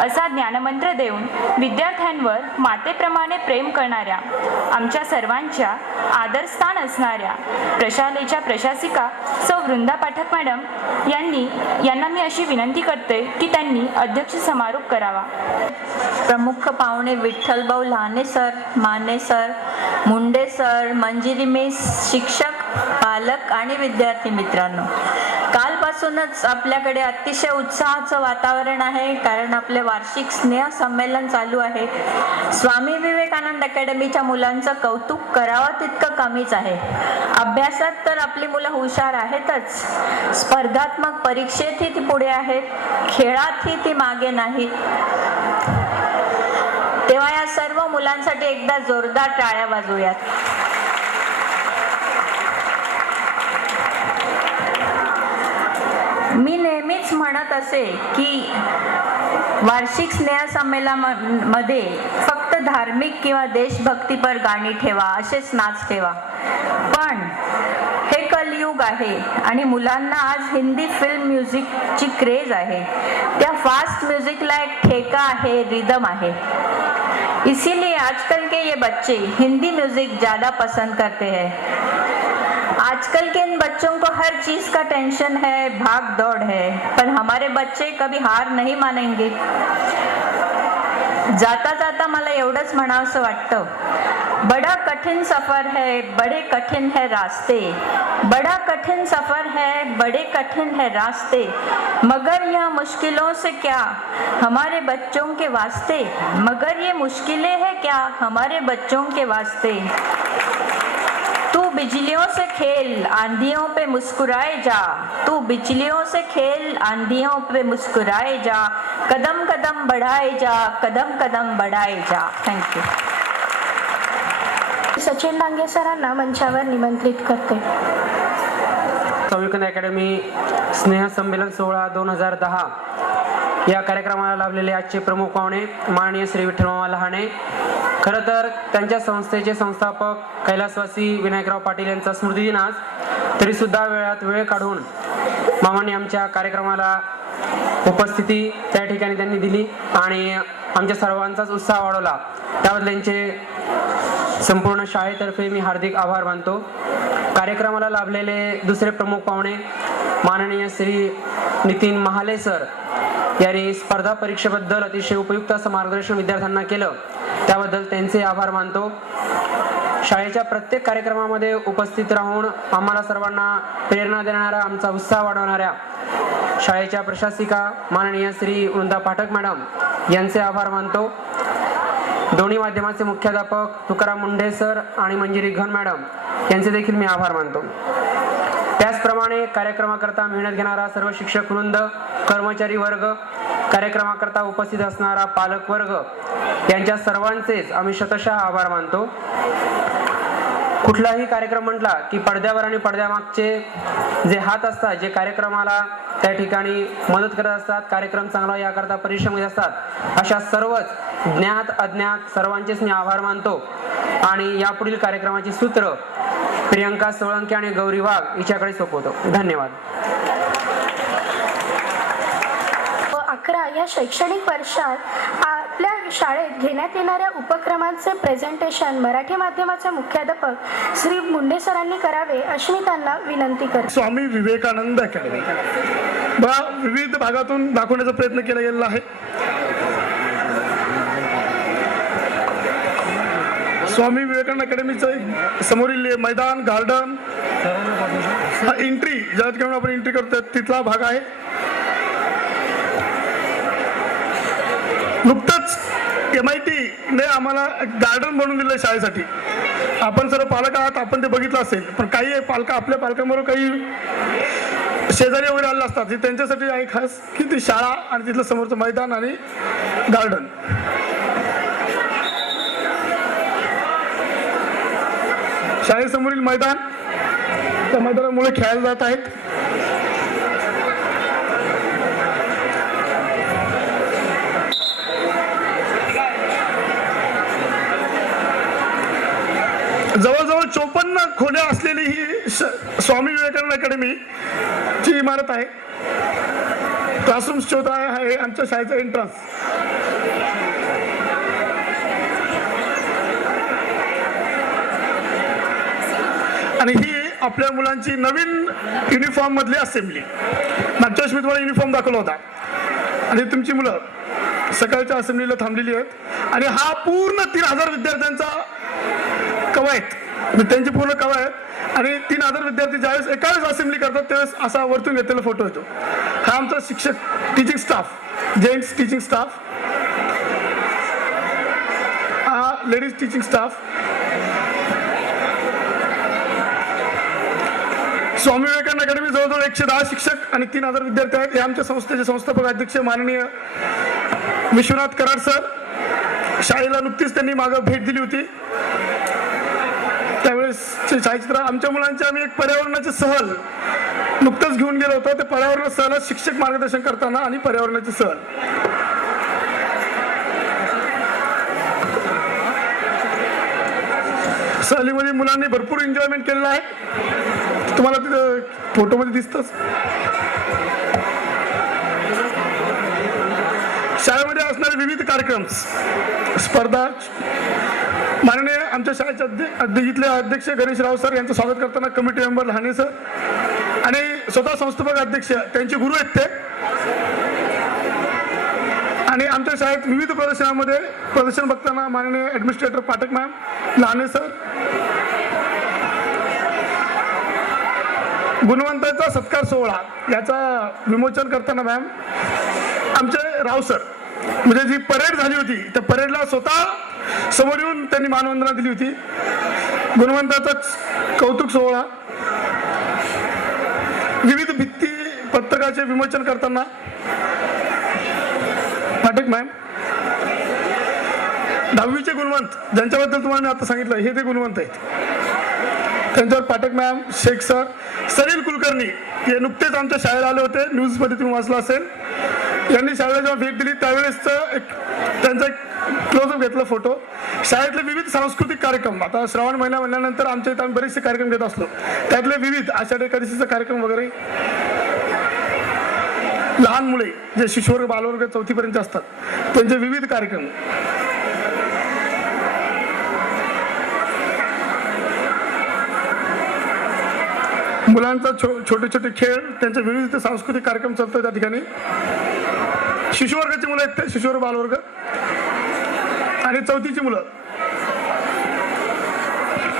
असा ज्ञानमंत्र देऊन विद्यार्थ्यांवर मातेप्रमाणे प्रेम करणाऱ्या, आमच्या सर्वांच्या आदरस्थान असणाऱ्या प्रशालेच्या प्रशासिका सौ वृंदा पाठक मॅडम यांना मी अशी विनंती करते की त्यांनी अध्यक्ष समारोप करावा. प्रमुख पाहुणे Vitthalbhau Lahane sir, Mane sir, Munde sir, Manjiri miss, शिक्षक, पालक आणि विद्यार्थी मित्रांनो, कालपासूनच आपल्याकडे अतिशय उत्साहाचं वातावरण आहे कारण आपले वार्षिक स्नेह संमेलन चालू आहे. स्वामी विवेकानंद अकॅडमीच्या मुलांचं कौतुक करावं तितकं कमीच आहे. अभ्यासात तर आपली मुलं हुशार आहेतच, स्पर्धात्मक परीक्षेतही ती पुढे आहेत, खेळातही ती मागे नाही. तेव्हा या सर्व मुलांसाठी एकदा जोरदार टाळ्या वाजवूयात. मी नेहमीच म्हणत असे की वार्षिक स्नेह संमेलनामध्ये फक्त धार्मिक किंवा देशभक्तीपर गाणी ठेवा, असेच नाच ठेवा. पण हे कलयुग आहे आणि मुलांना आज हिंदी फिल्म म्युझिकची क्रेज आहे. त्या फास्ट म्यूजिकला एक ठेका है, रिदम है. इसीलिए आजकल के ये बच्चे हिंदी म्यूजिक ज़्यादा पसंद करते हैं. आजकल के इन बच्चों को हर चीज का टेंशन है, भाग दौड़ है, पर हमारे बच्चे कभी हार नहीं मानेंगे. जाता जाता मला एवढंच म्हणावंसं वाटतं, बड़ा कठिन सफर है, बड़े कठिन है रास्ते, बड़ा कठिन सफर है, बड़े कठिन है रास्ते, मगर यह मुश्किलों से क्या हमारे बच्चों के वास्ते, मगर ये मुश्किलें हैं क्या हमारे बच्चों के वास्ते. तू बिजलियों से खेल, आंधियों पे मुस्कुराए जा, तू बिजलियों से खेल, आंधियों पे मुस्कुराए जा, कदम कदम बढ़ाए जा, कदम कदम बढ़ाए जा. थँक्यू. सचिन डांगे सरांना मंचावर निमंत्रित करते. स्वामी विवेकानंद अकॅडमी स्नेह संमेलन सोहळा 2010 या कार्यक्रमाला लाभलेले आजचे प्रमुख पाहुणे माननीय श्री विठ्ठलमामा लहाने. खरं तर त्यांच्या संस्थेचे संस्थापक कैलासवासी विनायकराव पाटील यांचा स्मृतिदिन आज, तरीसुद्धा वेळ काढून मामांनी आमच्या कार्यक्रमाला उपस्थिती त्या ठिकाणी त्यांनी दिली आणि आमच्या सर्वांचाच उत्साह वाढवला. त्याबद्दल त्यांचे संपूर्ण शाळेतर्फे मी हार्दिक आभार मानतो. कार्यक्रमाला लाभलेले दुसरे प्रमुख पाहुणे माननीय श्री नितीन महाले सर यांनी स्पर्धा परीक्षेबद्दल अतिशय उपयुक्त असं मार्गदर्शन विद्यार्थ्यांना केलं, त्याबद्दल त्यांचे आभार मानतो. शाळेच्या प्रत्येक कार्यक्रमामध्ये उपस्थित राहून आम्हाला सर्वांना प्रेरणा देणाऱ्या, आमचा उत्साह वाढवणाऱ्या शाळेच्या प्रशासिका माननीय श्री वृंदा पाठक मॅडम यांचे आभार मानतो. दोन्ही माध्यमाचे मुख्याध्यापक तुकाराम मुंडे सर आणि मंजिरी घन मॅडम यांचे देखील मी आभार मानतो. त्याचप्रमाणे कार्यक्रमाकरता मेहनत घेणारा सर्व शिक्षक वृंद, कर्मचारी वर्ग, कार्यक्रमाकरता उपस्थित असणारा पालक वर्ग यांच्या सर्वांचेच आम्ही शतशः आभार मानतो. कुठलाही कार्यक्रम म्हटला की पडद्यावर आणि पडद्यामागचे जे हात असतात, जे कार्यक्रमाला त्या ठिकाणी मदत करत असतात, कार्यक्रम चांगला याकरता परिश्रम घेत असतात, अशा सर्वच ज्ञात अज्ञात सर्वांचेच मी आभार मानतो. आणि यापुढील कार्यक्रमाची सूत्र प्रियंका सोळंके आणि गौरी वाघ हिच्याकडे सोपवतो. धन्यवाद. 11 या शैक्षणिक वर्षात आपल्या शाळेत घेण्यात येणाऱ्या उपक्रमांचे प्रेझेंटेशन मराठी माध्यमाचे मुख्याध्यापक श्री मुंडे सरांनी करावे अशी मी त्यांना विनंती करते. स्वामी विवेकानंद अकॅडमी विविध भागातून दाखवण्याचा प्रयत्न केला गेलेला आहे. स्वामी विवेकानंद अकॅडमीचं समोरील मैदान, गार्डन, एंट्री ज्यात घेऊन आपण एंट्री करतो तिथला भाग आहे. नुकतंच MIT ने आम्हाला गार्डन बनवून दिलं शाळेसाठी. आपण सर्व पालक आहात, आपण ते बघितलं असेल, पण काही पालक आपल्या पालकांबरोबर काही शेजारी वगैरे आलेले असतात, त्यांच्यासाठी आहे खास की ती शाळा आणि तिथलं समोरचं मैदान आणि गार्डन. शाळेसमोरील मैदान, त्या मैदानामुळे खेळायला जात आहेत. जवळजवळ 54 खोल्या असलेली ही स्वामी विवेकानंद अकॅडमी ची इमारत आहे. क्लासरूम शोध आहे आमच्या शाळेचा एंट्रन्स. आणि ही आपल्या मुलांची नवीन युनिफॉर्म मधली असेंब्ली. मागच्या वर्षी मी तुम्हाला युनिफॉर्म दाखवला होता आणि तुमची मुलं सकाळच्या असेंब्लीला थांबलेली आहेत. आणि हा पूर्ण 3000 विद्यार्थ्यांचा कवायत, त्यांची पूर्ण कवायत. आणि 3000 विद्यार्थी ज्यावेळेस एका वेळेस असेंब्ली करतात त्यावेळेस असा वरतून घेतलेला फोटो येतो. हा आमचा शिक्षक, teaching staff, gents teaching staff, हा ladies teaching staff. Swami Vivekananda academy जवळजवळ 110 शिक्षक आणि 3000 विद्यार्थी आहेत. हे आमच्या संस्थेचे संस्थापक अध्यक्ष माननीय विश्वनाथ कराड सर. शाळेला नुकतीच त्यांनी मागं भेट दिली होती. त्यावेळेस छायाचित्र आमच्या मुलांचे आम्ही एक पर्यावरणाचे सहल नुकतंच घेऊन गेलो होतो. ते पर्यावरण सहल शिक्षक मार्गदर्शन करताना आणि पर्यावरणाची सहल. सहलीमध्ये मुलांनी भरपूर एन्जॉयमेंट केलेलं आहे. तुम्हाला तिथं फोटोमध्ये दिसतंच. शाळेमध्ये असणारे विविध कार्यक्रम, स्पर्धा. माननीय आमच्या शाळेचे इथले अध्यक्ष गणेशराव सर यांचं स्वागत करताना कमिटी मेंबर लहाने सर आणि स्वतः संस्थापक अध्यक्ष त्यांचे गुरु आहेत ते. आणि आमच्या शाळेत विविध प्रदर्शनामध्ये प्रदर्शन बघताना माननीय administrator Pathak ma'am, Lahane sir. गुणवंतांचा सत्कार सोहळा याचा विमोचन करताना मॅम आमचे राव सर, म्हणजे जी परेड झाली होती त्या परेडला स्वतः समोर येऊन त्यांनी मानवंदना दिली होती. गुणवंताचा कौतुक सोहळा, विविध भित्ती पत्रकाचे विमोचन करताना पाठक मॅम. 10वीचे गुणवंत ज्यांच्याबद्दल तुम्हाला मी आता सांगितलं हे ते गुणवंत आहेत. त्यांच्यावर पाठक मॅम, शेख सर, सलील कुलकर्णी हे नुकतेच आमच्या शाळेला आले होते. न्यूजमध्ये तुम्ही वाचलं असेल. यांनी शाळेला जेव्हा भेट दिली त्यावेळेस त्यांचा एक क्लोजअप घेतला फोटो. शाळेतले विविध सांस्कृतिक कार्यक्रम, आता श्रावण महिना म्हणल्यानंतर आमच्या इथं आम्ही बरेचसे कार्यक्रम घेत असलो. त्यातले विविध आषाढी एकादशीचा कार्यक्रम वगैरे. लहान मुले जे शिशुवर्ग, बालवर्ग 4थी पर्यंत असतात त्यांचे विविध कार्यक्रम. मुलांचा छोटे छोटे खेळ, त्यांचे विविध सांस्कृतिक कार्यक्रम चालतो त्या ठिकाणी. शिशुवर्गाची मुलं आहेत ते, शिशुवर्ग, बालवर्ग आणि 4थीची मुलं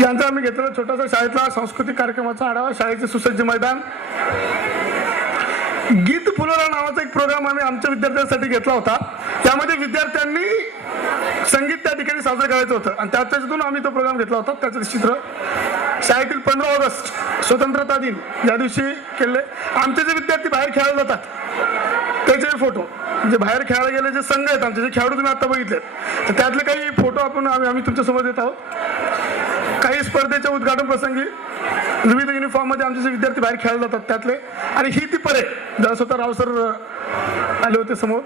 यांचा आम्ही घेतलेला छोटासा शाळेतला सांस्कृतिक कार्यक्रमाचा आढावा. शाळेचे सुसज्ज मैदान. गीत फुलोरा नावाचा एक प्रोग्राम आम्ही आमच्या विद्यार्थ्यांसाठी घेतला होता. त्यामध्ये विद्यार्थ्यांनी संगीत त्या ठिकाणी साजरं करायचं होतं आणि त्याच्यातून आम्ही तो प्रोग्राम घेतला होता. त्याचं चित्र शाळेतील 15 ऑगस्ट स्वतंत्रता दिन या दिवशी केले. आमचे जे विद्यार्थी बाहेर खेळायला जातात त्याचे फोटो, म्हणजे बाहेर खेळायला गेले जे संघ आहेत आमचे, जे खेळाडू तुम्ही आता बघितले, तर त्यातले काही फोटो आम्ही तुमच्यासमोर देत आहोत. काही स्पर्धेच्या उद्घाटन प्रसंगी विविध युनिफॉर्ममध्ये आमचे जे विद्यार्थी बाहेर खेळायला जातात त्यातले, आणि ही ती परेड जरा स्वतः राव सर आले होते समोर,